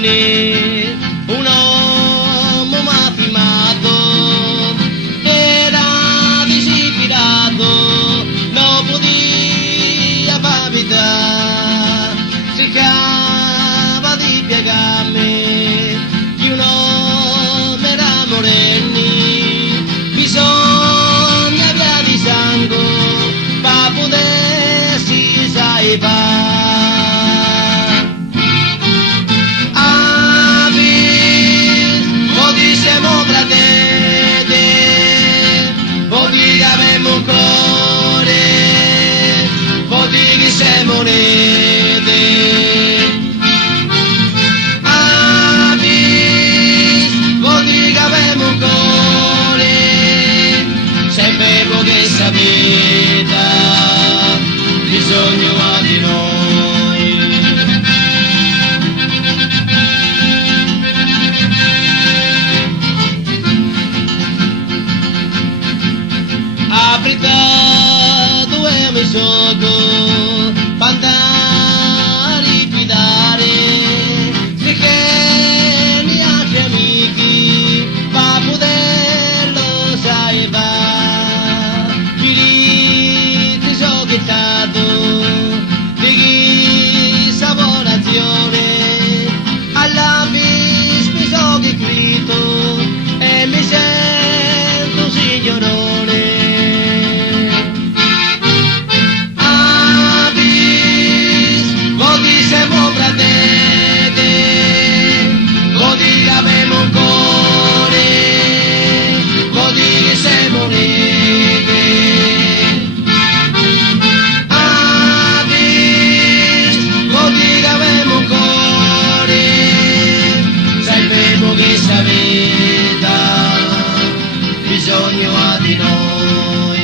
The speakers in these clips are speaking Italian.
fine un uomo m'ha filmato, era disperato, non podia capitare, cercava di piegarmi, che un uomo era morenni, bisogna via di sangue, per potersi salvare. Un cuore, pochi se monete, pochi che avemo un cuore, sapevo che sapete, bisogno di noi. Apritato e mi sono pantali pidare, perché mi altri amici per poterlo salvare. Piriti so che stato di chi savorazione, alla vis mi so che grito e mi sento signorone. Bisogno di noi.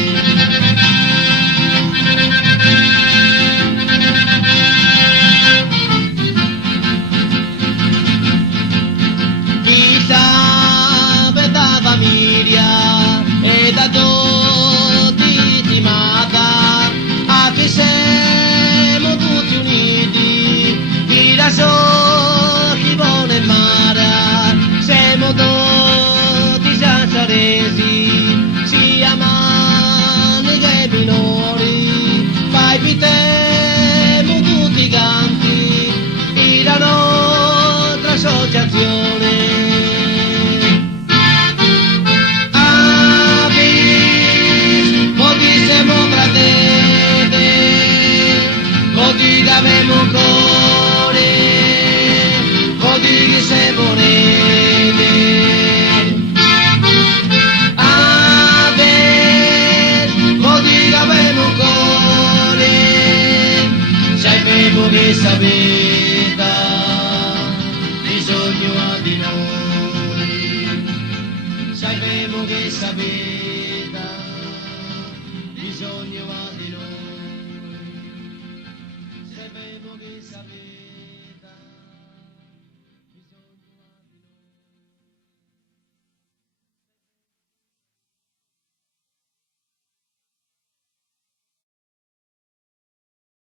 Chi sape da famiglia e da tutti stimata, a chi siamo tutti uniti, chi da chi vuole mare, siamo tutti sassaresi, sia mani che minori, fai pitemo tutti i canti, e la nostra associazione. Avis, pochi siamo fratelli, pochi che avemo un cuore, pochi che siamo neti. Che sapete, bisogno di noi. Sapevo che sapete, bisogno di noi. Sapevo che sapete.